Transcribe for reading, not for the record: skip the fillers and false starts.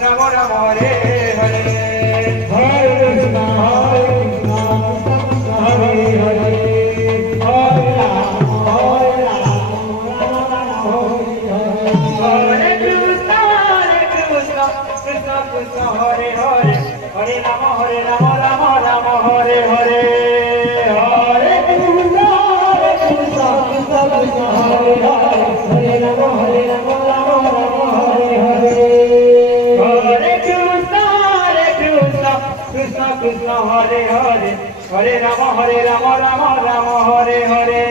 Ram Ram Hare Hare Hare Krishna Hare Hare Hare Ram Ram Ram Hare Hare Hare Krishna Krishna Krishna Hare Hare Hare Ram Ram Ram Hare Hare Hare Krishna Krishna Krishna Hare Hare Hare Ram Ram Ram Hare Hare Hare Krishna Krishna Krishna Hare Hare Hare Ram Ram Ram Hare Hare